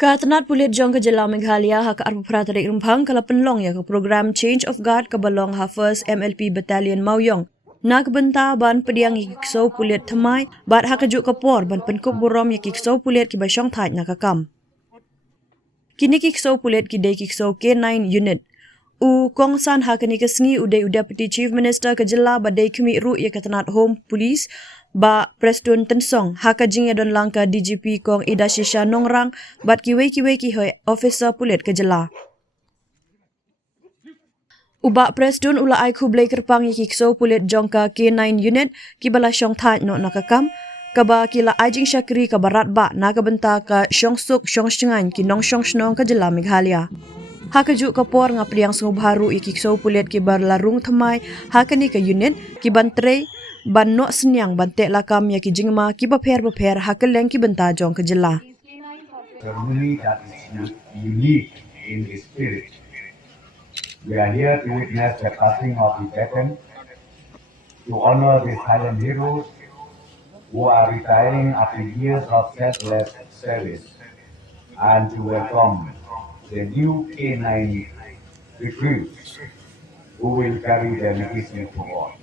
Katanat Pulit Jong ke Jela Meghalaya haka arpapra tarik rumpang kala penlong ya ke program Change of Guard ke balong Hafaz MLP Battalion Mauyong. Nak benta ban Pdiang ksew Pulit Thamai bat haka juk kapor ban Pynkup burom ya ksew Pulit ki basyong thaj nakakam. Kini ksew Pulit ki dei ksew K-9 unit. U kongsan haka ni kesngi udai Deputy Chief Minister ke Jela badai kemi ru ya Katanat Home Police ba Preston Tensong haka jingya don langka DGP kong Ida Shisha Nongrang bat kiwei ki hoi officer Pulit ke Jela. Uba Preston ula ai kublai kerpang ya ksew Pulit jongka K-9 unit ki bala syong thaj no nakakam kaba kila ajing syakri ka barat ba nakabenta ka syong suk syong syengan ki nong syong snong ke Jela Meghalaya. Haka juk kapor nga Pdiang sungguh baru iki ksew Pulit ki berlarung thamai haka ni ke unit ki bantrei ban no senyang bante lakam ya ki jingma ki baper haka leng ki benta jong ke Jela. Ceremony that is unique in its spirit. We are here to witness the passing of the baton, to honor the silent heroes who are retiring after years of selfless service, and to welcome the new K-9 recruits who will carry their legacy forward.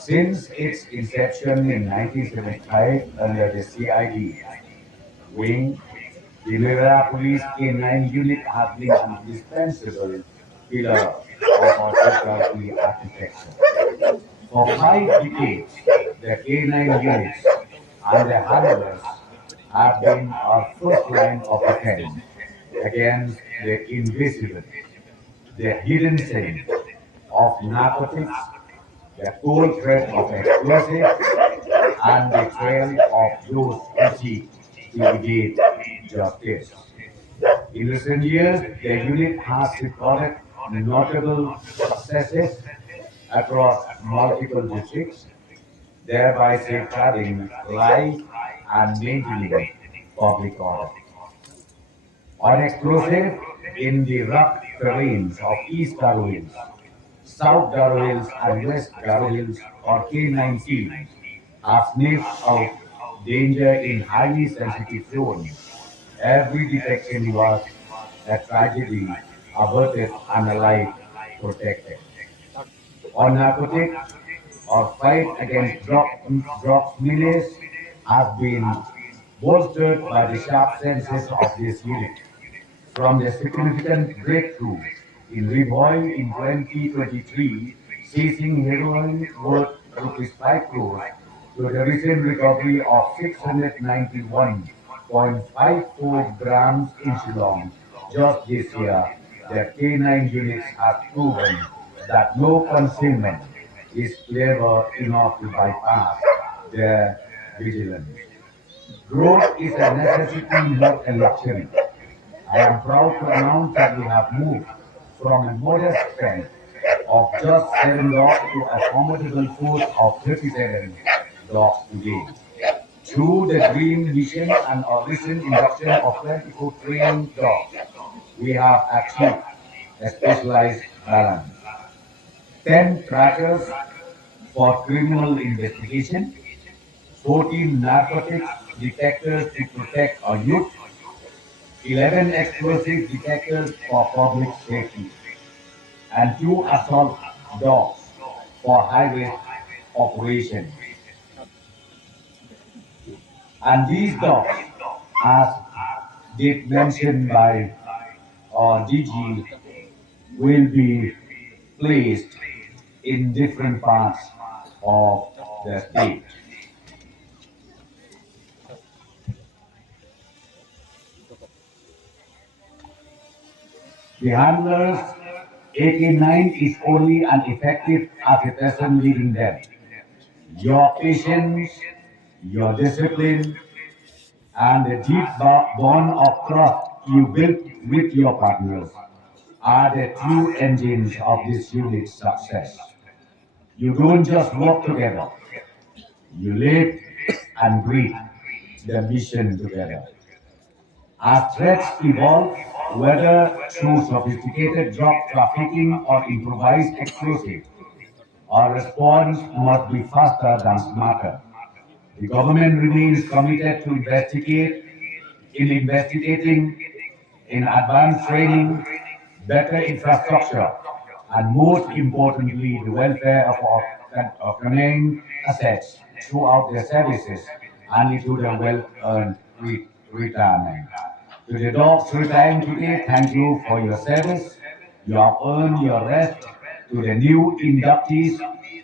Since its inception in 1975 under the CID wing, the Meghalaya Police K-9 unit has been an indispensable pillar of our security architecture. For 5 decades, the K-9 units and the handlers have been our first line of defense against the invisible, the hidden sin of narcotics, the cold threat of explosives, and the trail of those who seek to evade justice. In recent years, the unit has recorded notable successes across multiple districts, thereby safeguarding life and maintaining public order. On explosive in the rough terrains of East Garo Hills, South Garo Hills and West Garo Hills or K-9 teams have sniffed out danger in highly sensitive zones. Every detection was a tragedy averted and a life protected. On narcotics, our fight against drugs menace has been bolstered by the sharp senses of this unit. From the significant breakthrough in Riboy in 2023, seizing heroin worth rupees 5 crores, to the recent recovery of 691.54 grams in Shillong just this year, the K-9 units have proven that no concealment is clever enough to bypass their vigilance. Growth is a necessity, not a luxury. I am proud to announce that we have moved from a modest strength of just 7 dogs to a formidable force of 37 dogs today. Through the Green Mission and our recent induction of 24 trained dogs, we have achieved a specialized balance. 10 trackers for criminal investigation, 14 narcotics detectors to protect our youth, 11 explosive detectors for public safety, and 2 assault dogs for high-risk operations. And these dogs, as did mentioned by our DG, will be placed in different parts of the state. The handlers AK-9 is only an effective as a person leading them. Your patience, your discipline, and the deep bond of trust you build with your partners are the true engines of this unit's success. You don't just work together, you live and breathe the mission together. As threats evolve, whether through sophisticated drug trafficking or improvised explosives, our response must be faster than smarter. The government remains committed to investigate, in investigating in advanced training, better infrastructure, and most importantly, the welfare of our canine assets throughout their services and into their well-earned retirement. To the dogs retiring today, thank you for your service. You have earned your rest. To the new inductees,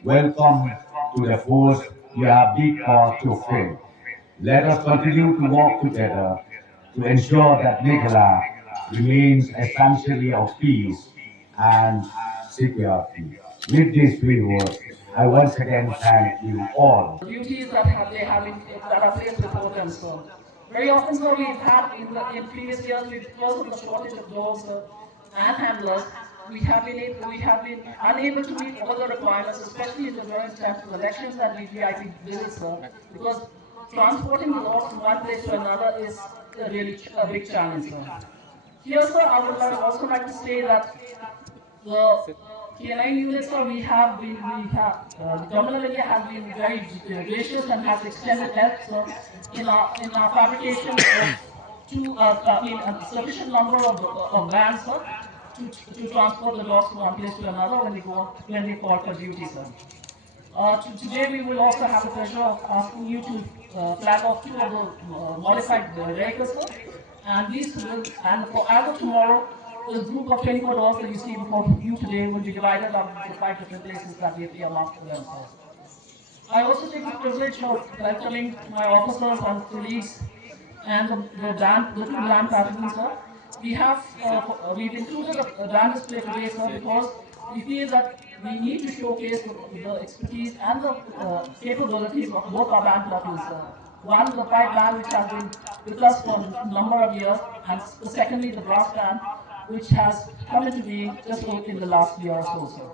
welcome to the force. You have big part to fill. Let us continue to work together to ensure that Meghalaya remains a sanctuary of peace and security. With these three words, I once again thank you all. Duties that are placed before them, sir. Very often, sir, we've had in previous years, because of the shortage of dogs and handlers, we have been unable to meet all the requirements, especially in the during times of elections and VVIP visits, sir, because transporting the dogs from one place to another is a big challenge, sir. Here, sir, I would also like to say that the K9 units, sir, the government of India has been very gracious and has extended help, sir, in our fabrication of sufficient number of vans, sir, to transport the dogs from one place to another when they call for duty, sir. Today we will also have the pleasure of asking you to flag off two of the modified vehicles, sir. And as of tomorrow, the group of 24 dogs that you see before you today will be divided up into 5 different places that we have earmarked for them, sir. I also take the privilege of welcoming my officers and colleagues and the two band platoons, sir. We've included a band display today, sir, because we feel that we need to showcase the expertise and the capabilities of both our band platoons, sir. One, the pipe band, which has been with us for a number of years, and secondly, the brass band, which has come into being just in the last year or so, sir.